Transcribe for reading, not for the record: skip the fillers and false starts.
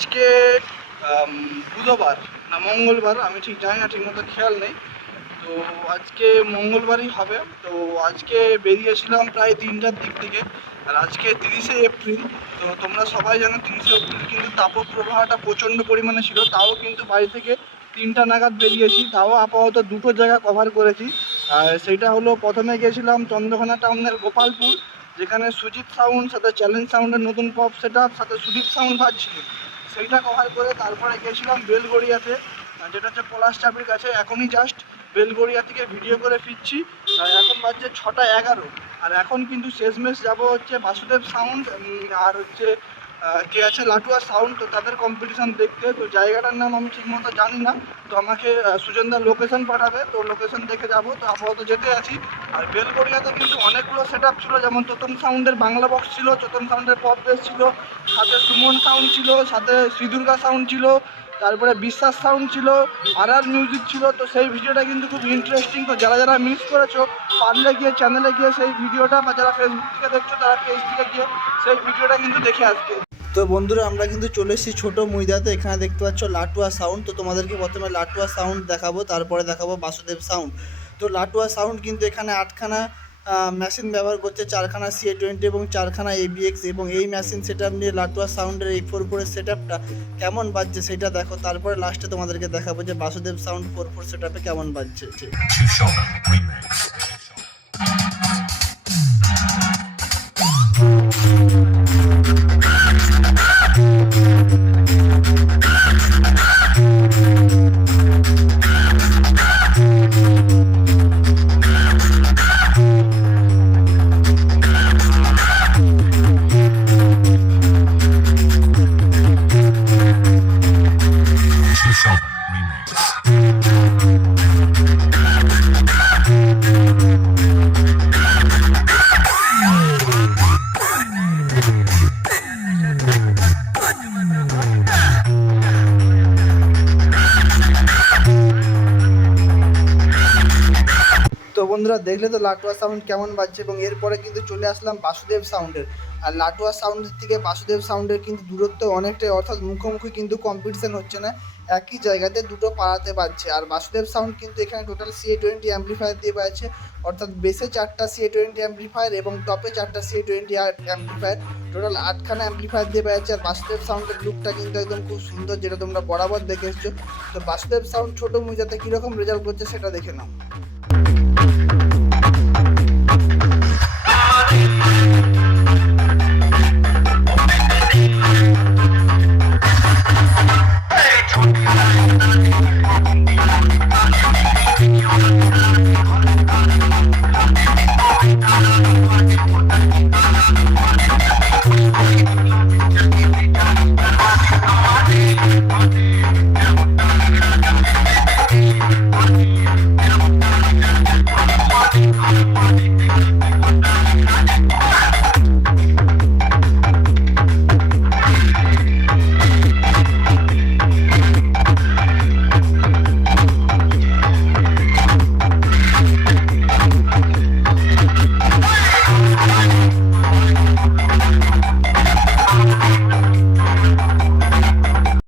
আজকে বুধবার না মঙ্গলবার, আমি ঠিক জানি না, ঠিক মতো খেয়াল নেই। তো আজকে মঙ্গলবারই হবে। তো আজকে বেরিয়েছিলাম প্রায় 3টার দিক থেকে। আর আজকে 30শে এপ্রিল। তো তোমরা সবাই জানো 30শে এপ্রিল কিন্তু তাপপ্রবাহটা প্রচণ্ড পরিমাণে ছিল। তাও কিন্তু বাড়ি থেকে 3টা নাগাদ বেরিয়েছি, তাও আপাতত 2টো জায়গা কভার করেছি। আর সেইটা হলো, প্রথমে গিয়েছিলাম চন্দ্রকোনা টাউনের গোপালপুর, যেখানে সুজিত সাউন্ড সাথে চ্যালেঞ্জ সাউন্ডের নতুন পপ সেট আপ সাথে সুদীপ সাউন্ড বাজছিল, সেইটা কভার করে তারপরে গিয়েছিলাম বেলগড়িয়াতে, যেটা হচ্ছে পলাশচাপড়ির কাছে। এখনই জাস্ট বেলগড়িয়া থেকে ভিডিও করে ফিরছি। এখন বাজছে 6টা 11। আর এখন কিন্তু শেষমেশ যাব হচ্ছে বাসুদেব সাউন্ড আর হচ্ছে কে আছে লাটুয়া সাউন্ড, তো তাদের কম্পিটিশান দেখতে। তো জায়গাটার নাম আমি ঠিকমতো জানি না, তো আমাকে সুজনদার লোকেশন পাঠাবে, তো লোকেশন দেখে যাব। তো আপাতত যেতে আছি। আর বেলগড়িয়াতে কিন্তু অনেকগুলো সেট আপ ছিল, যেমন চতন সাউন্ডের বাংলা বক্স ছিল, চতন সাউন্ডের পপ বেস ছিল, সাথে সুমন সাউন্ড ছিল, সাথে শ্রীদুর্গা সাউন্ড ছিল, তারপরে বিশ্বাস সাউন্ড ছিল, আর মিউজিক ছিল। তো সেই ভিডিওটা কিন্তু খুব ইন্টারেস্টিং। তো যারা যারা মিস করেছো পারলে গিয়ে চ্যানেলে গিয়ে সেই ভিডিওটা, বা যারা ফেসবুক থেকে দেখছো তারা পেজ থেকে গিয়ে সেই ভিডিওটা কিন্তু দেখে আসবে। তো বন্ধুরা, আমরা কিন্তু চলে এসেছি ছোটো মুইদাতে। এখানে দেখতে পাচ্ছ লাটুয়া সাউন্ড। তো তোমাদেরকে প্রথমে লাটুয়া সাউন্ড দেখাবো, তারপরে দেখাবো বাসুদেব সাউন্ড। তো লাটুয়া সাউন্ড কিন্তু এখানে 8খানা মেশিন ব্যবহার করছে, 4খানা CA20 এবং 4খানা ABX। এবং এই মেশিন সেট আপ নিয়ে লাটুয়া সাউন্ডের এই 4/4 সেট আপটা কেমন বাজছে সেটা দেখো। তারপরে লাস্টে তোমাদেরকে দেখাবো যে বাসুদেব সাউন্ড 4/4 সেট আপে কেমন বাজছে। তো বন্ধুরা, দেখলে তো লাটুয়া সাউন্ড কেমন বাজছে। এবং এরপরে কিন্তু চলে আসলাম বাসুদেব সাউন্ডের। আর লাটুয়া সাউন্ডের থেকে বাসুদেব সাউন্ডের কিন্তু দূরত্ব অনেকটাই, অর্থাৎ মুখোমুখি কিন্তু কম্পিটিশান হচ্ছে না, একই জায়গাতে দুটো পাড়াতে বাজছে। আর বাসুদেব সাউন্ড কিন্তু এখানে টোটাল CA20 অ্যাম্পলিফায়ার দিয়ে বাজছে, অর্থাৎ বেসে 4টা CA20 অ্যাম্পলিফায়ার এবং টপে 4টা CA20 অ্যাম্পলিফায়ার, টোটাল 8খানা অ্যাম্পলিফায়ার দিয়ে বাজছে। আর বাসুদেব সাউন্ডের লুকটা কিন্তু একদম খুব সুন্দর, যেটা তোমরা বরাবর দেখে এসছো। তো বাসুদেব সাউন্ড ছোটো মুজাতে কীরকম রেজাল্ট করছে সেটা দেখে নাও।